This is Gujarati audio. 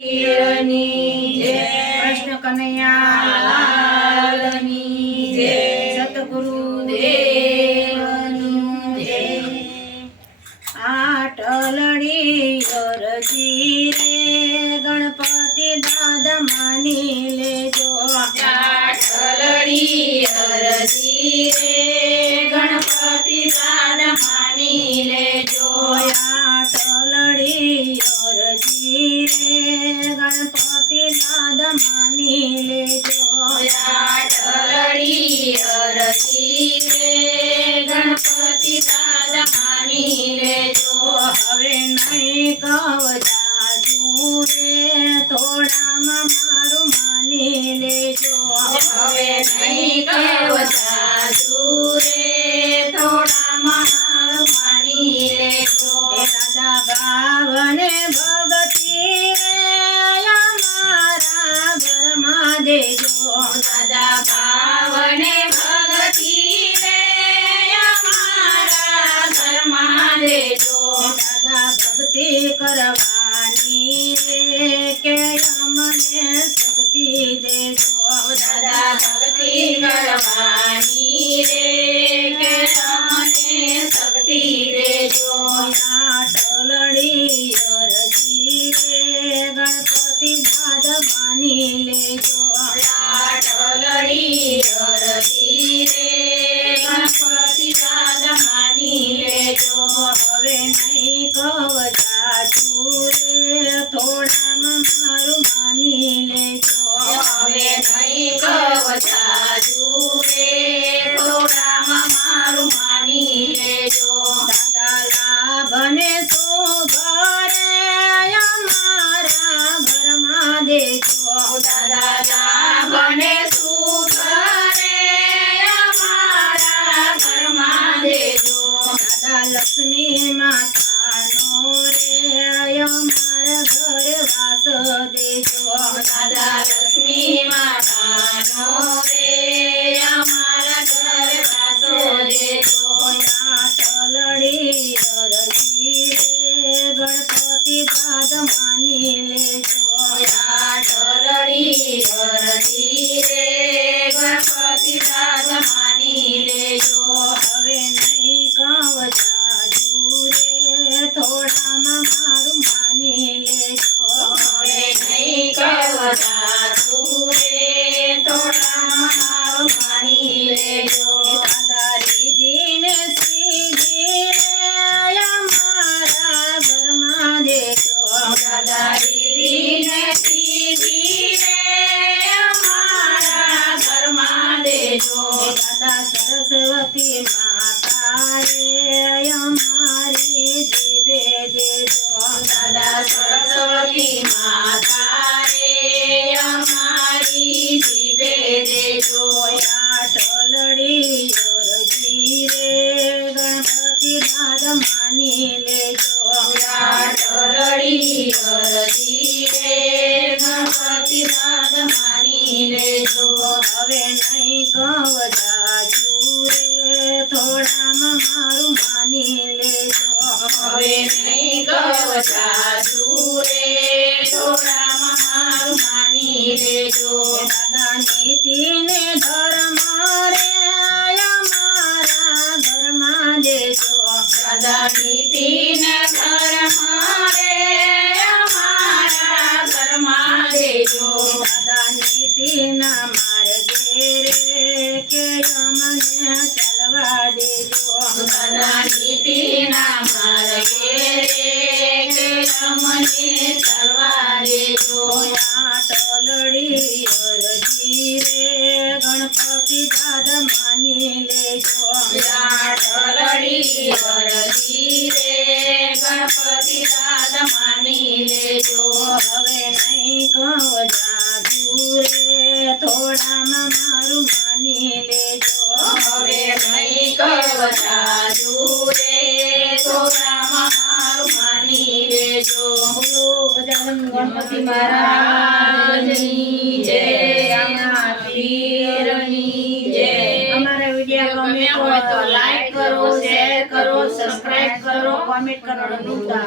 પીરની જય, કૃષ્ણ કનૈયા લાલની જય, સતગુરુ દેવની જય। આટલડી અરજી રે ગણપતિ દાદા માની લેજો। આટલડી અરજી રે ગણપતિ દાદા માની લેજો। આટલડી અરજી રે ગણપતિ દાદા માની લેજો। આટલડી અરજી રે ગણપતિ દાદા માની લેજો। હવે નહીં કવજાજુ રે થોડામાં મારું માની લેજો। હવે નહીં કવજાજુ રે થોડામાં મારું માની લેજો। દાદા ભાવને ભગતી રે અમારા ઘરમાં દેજો। દાદા ભાવને ભગતી રે અમારા ઘરમાં દેજો। દાદા ભક્તિ કરવાની રે કે અમને શક્તિ દેજો। દાદા ભક્તિ કરવાની રે કે અમને શક્તિ દેજો। આટલડી અરજી રે ગણપતિ દાદા માની લેજો। આટલડી અરજી રે ગણપતિ દાદા માની લેજો। હવે નહીં કવજાજુ રે થોડામાં મારું માની લેજો। હવે નહીં કવજાજુ રે થોડામાં મારું માની લેજો। દાદા લાભને સુભરે અમારા ઘરમાં દેજો। દાદા લાભને સુભરે અમારા ઘરમાં દેજો। દાદા લક્ષ્મી માતાનો રે અમારા ઘરે વાસ દેજો। દાદા લક્ષ્મી માતાનો રે અમારા ઘરે વાસ દેજો। આટલડી અરજી રે ગણપતિ દાદા માની લેજો। આટલડી અરજી રે ગણપતિ દાદા માની લેજો। હવે નહીં કવજાજુ રે થોડામાં મારું માની લેજો। હવે નહીં કવજાજુ રે થોડામાં મારું માની લેજો। દાદા રીધીને સીધી રે અમારા ઘરમાં દેજો। દાદા રીધીને સીધી રે અમારા ઘરમાં દેજો। દાદા સરસ્વતી માતા રે અમારી જીભે દેજો। દાદા સરસ્વતી માતા રે અમારી જીભે દેજો। આટલડી અરજી રે ગણપતિ દાદા માની લેજો। આટલડી અરજી રે ગણપતિ દાદા માની લેજો। હવે નહીં કવજાજુ રે થોડામાં મારું માની લેજો। હવે નહીં કવજાજુ રે થોડામાં મારું માની લેજો। દાદા નીતિને ધર્મ રે અમારા ઘરમાં દેજો। દાદા નીતિને ધર્મ રે અમારા ઘરમાં દેજો। દાદા નીતિના માર્ગે રે કે અમને ચાલવા દેજો। દાદા નીતિના માર્ગે રે કે અમને ચાલવા દેજો। આટલડી અરજી રે ગણપતિ દાદા માની લેજો। આટલડી અરજી રે ગણપતિ દાદા માની લેજો। હવે નહીં કવજાજુ રે થોડામાં મારું માની લેજો। હવે નહીં કવજાજુ રે થોડામાં મારું માની લેજો। બોલો ગજાનન ગણપતિ મહારાજની જય, અમારા પીરની જય। અમારા વિડીયો ગમે હોય તો લાઈક કરો, શેર કરો, સબસ્ક્રાઇબ કરો, કોમેન્ટ કરવાનું ભૂલતા